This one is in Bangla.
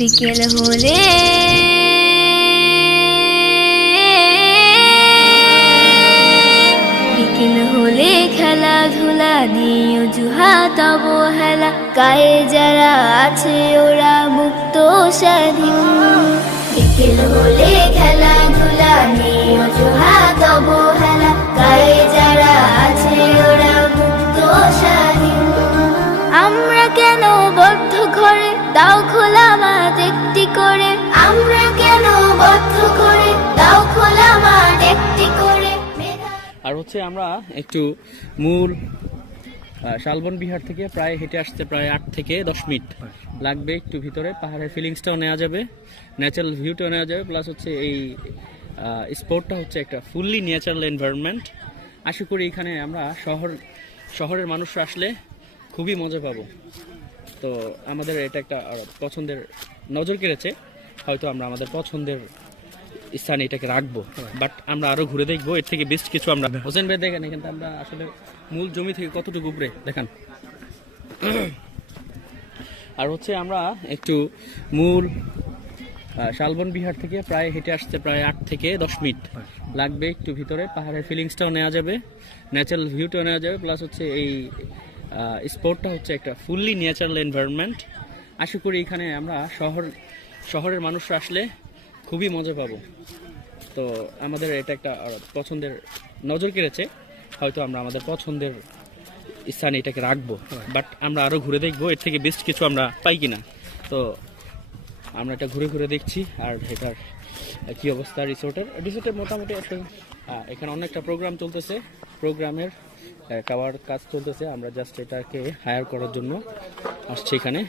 বিকেল হলে খেলাধুলা নিয়ে অজুহাত অবহেলা, গায়ে যারা আছে ওরা মুক্ত স্বাধীন। বিকেল হলে খেলাধুলা নিয়ে অজুহাত অবহেলা, গায়ে যারা আছে ওরা মুক্ত স্বাধীন। আমরা কেন বদ্ধ ঘরে, দাও খোলা মাঠ একটি করে। আমরা কেন বদ্ধ ঘরে, দাও খোলা মাঠ একটি করে। আর হচ্ছে আমরা একটু মূল শালবন বিহার থেকে প্রায় হেঁটে আসতে প্রায় 8 থেকে 10 মিনিট লাগবে। একটু ভিতরে পাহাড়ের ফিলিংসটাও নেওয়া যাবে, ন্যাচারাল ভিউটাও নেওয়া যাবে, প্লাস হচ্ছে এই স্পটটা হচ্ছে একটা ফুললি ন্যাচারাল এনভায়রনমেন্ট। আশা করি এখানে আমরা শহরের মানুষরা আসলে খুবই মজা পাবো। তো আমাদের এটা একটা পছন্দের নজর কেড়েছে, হয়তো আমরা আমাদের পছন্দের স্থানে এটাকে রাখবো, বাট আমরা আরো ঘুরে দেখবো। এর থেকে বেস্ট কিছু আমরা হোসেন ভাই দেখেন, এখানে আমরা আসলে মূল জমি থেকে কতটুকু উপরে দেখান। আর হচ্ছে আমরা একটু মূল শালবন বিহার থেকে প্রায় হেঁটে আসতে প্রায় 8 থেকে 10 মিনিট লাগবে। একটু ভিতরে পাহাড়ের ফিলিংসটাও নেওয়া যাবে, ন্যাচারাল ভিউটাও নেওয়া যাবে, প্লাস হচ্ছে এই স্পটটা হচ্ছে একটা ফুললি ন্যাচারাল এনভায়রনমেন্ট। আশা করি এখানে আমরা শহরের মানুষরা আসলে খুবই মজা পাবো। তো আমাদের এটা একটা পছন্দের নজর কেড়েছে, হয়তো আমরা আমাদের পছন্দের স্থানে এটাকে রাখবো, বাট আমরা আরো ঘুরে দেখবো এর থেকে বেস্ট কিছু আমরা পাই কিনা। তো আমরা এটা ঘুরে ঘুরে দেখছি। আর এটার কি অবস্থা রিসোর্টের মোটামুটি এখানে অনেকটা প্রোগ্রাম চলতেছে, প্রোগ্রামের খাওয়ার কাজ চলতেছে। আমরা জাস্ট এটাকে হায়ার করার জন্য আসছি এখানে।